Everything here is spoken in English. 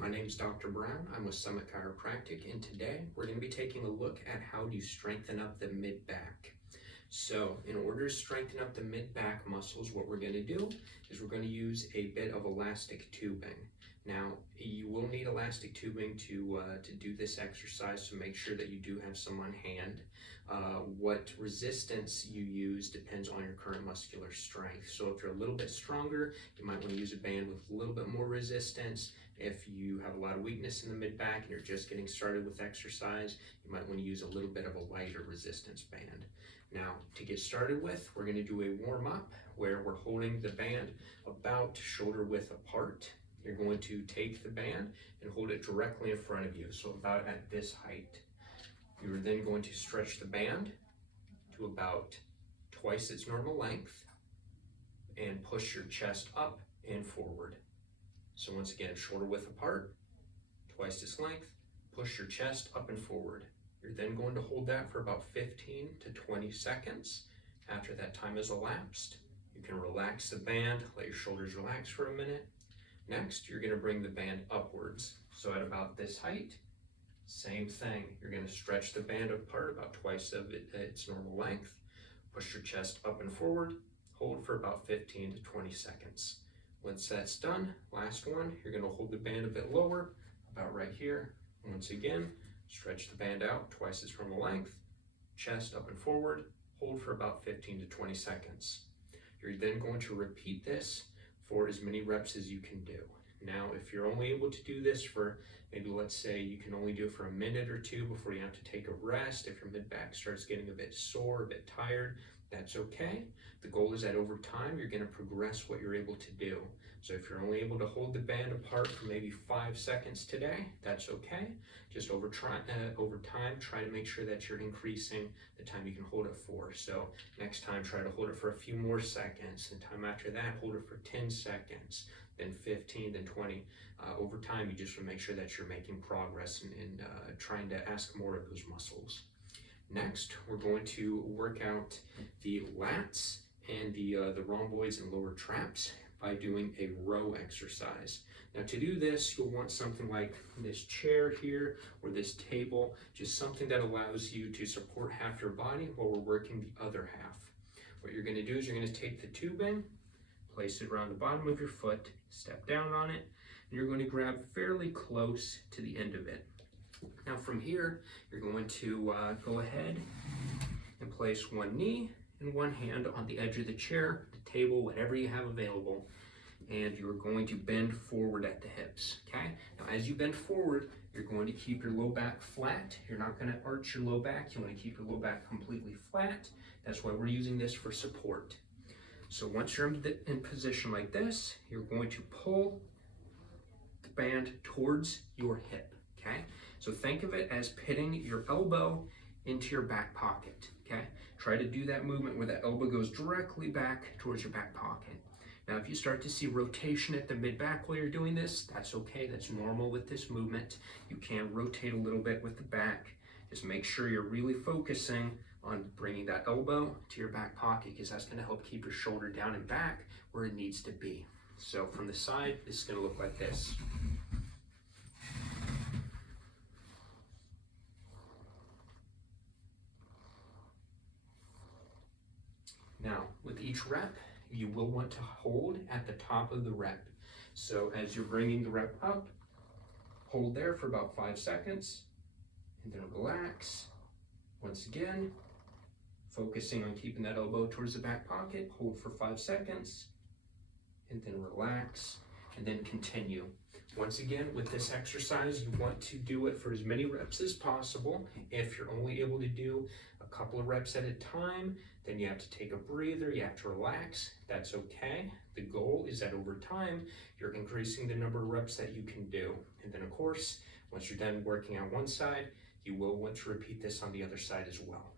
My name is Dr. Brown. I'm with Summit Chiropractic, and today we're going to be taking a look at how to strengthen up the mid-back. So in order to strengthen up the mid-back muscles, what we're going to do is we're going to use a bit of elastic tubing. Now, you will need elastic tubing to do this exercise, so make sure that you do have some on hand. What resistance you use depends on your current muscular strength. So if you're a little bit stronger, you might want to use a band with a little bit more resistance. If you have a lot of weakness in the mid-back and you're just getting started with exercise, you might want to use a little bit of a lighter resistance band. Now, to get started with, we're going to do a warm-up where we're holding the band about shoulder width apart. You're going to take the band and hold it directly in front of you, so about at this height. You're then going to stretch the band to about twice its normal length and push your chest up and forward. So once again, shoulder width apart, twice its length, push your chest up and forward. You're then going to hold that for about 15 to 20 seconds. After that time has elapsed, you can relax the band, let your shoulders relax for a minute. Next, you're going to bring the band upwards. So at about this height, same thing. You're going to stretch the band apart about twice of its normal length. Push your chest up and forward. Hold for about 15 to 20 seconds. Once that's done, last one, you're going to hold the band a bit lower, about right here. Once again, stretch the band out twice its normal length. Chest up and forward. Hold for about 15 to 20 seconds. You're then going to repeat this for as many reps as you can do. Now, if you're only able to do this for maybe, let's say you can only do it for a minute or two before you have to take a rest, if your mid-back starts getting a bit sore, a bit tired, that's okay. The goal is that over time, you're going to progress what you're able to do. So if you're only able to hold the band apart for maybe 5 seconds today, that's okay. Just over time, try to make sure that you're increasing the time you can hold it for. So next time, try to hold it for a few more seconds. The time after that, hold it for 10 seconds, then 15, then 20. Over time, you just want to make sure that you're making progress and trying to ask more of those muscles. Next, we're going to work out the lats and the rhomboids and lower traps by doing a row exercise. Now to do this, you'll want something like this chair here or this table, just something that allows you to support half your body while we're working the other half. What you're going to do is you're going to take the tubing, place it around the bottom of your foot, step down on it, and you're going to grab fairly close to the end of it. Now from here, you're going to go ahead and place one knee and one hand on the edge of the chair, the table, whatever you have available, and you're going to bend forward at the hips, okay? Now as you bend forward, you're going to keep your low back flat. You're not going to arch your low back. You want to keep your low back completely flat. That's why we're using this for support. So once you're in position like this, you're going to pull the band towards your hip, okay? So think of it as pitting your elbow into your back pocket, okay? Try to do that movement where the elbow goes directly back towards your back pocket. Now, if you start to see rotation at the mid-back while you're doing this, that's okay, that's normal with this movement. You can rotate a little bit with the back. Just make sure you're really focusing on bringing that elbow to your back pocket, because that's gonna help keep your shoulder down and back where it needs to be. So from the side, this is gonna look like this. Now, with each rep, you will want to hold at the top of the rep. So as you're bringing the rep up, hold there for about 5 seconds, and then relax. Once again, focusing on keeping that elbow towards the back pocket, hold for 5 seconds, and then relax, and then continue. Once again, with this exercise, you want to do it for as many reps as possible. If you're only able to do a couple of reps at a time, then you have to take a breather, you have to relax. That's okay. The goal is that over time, you're increasing the number of reps that you can do. And then of course, once you're done working on one side, you will want to repeat this on the other side as well.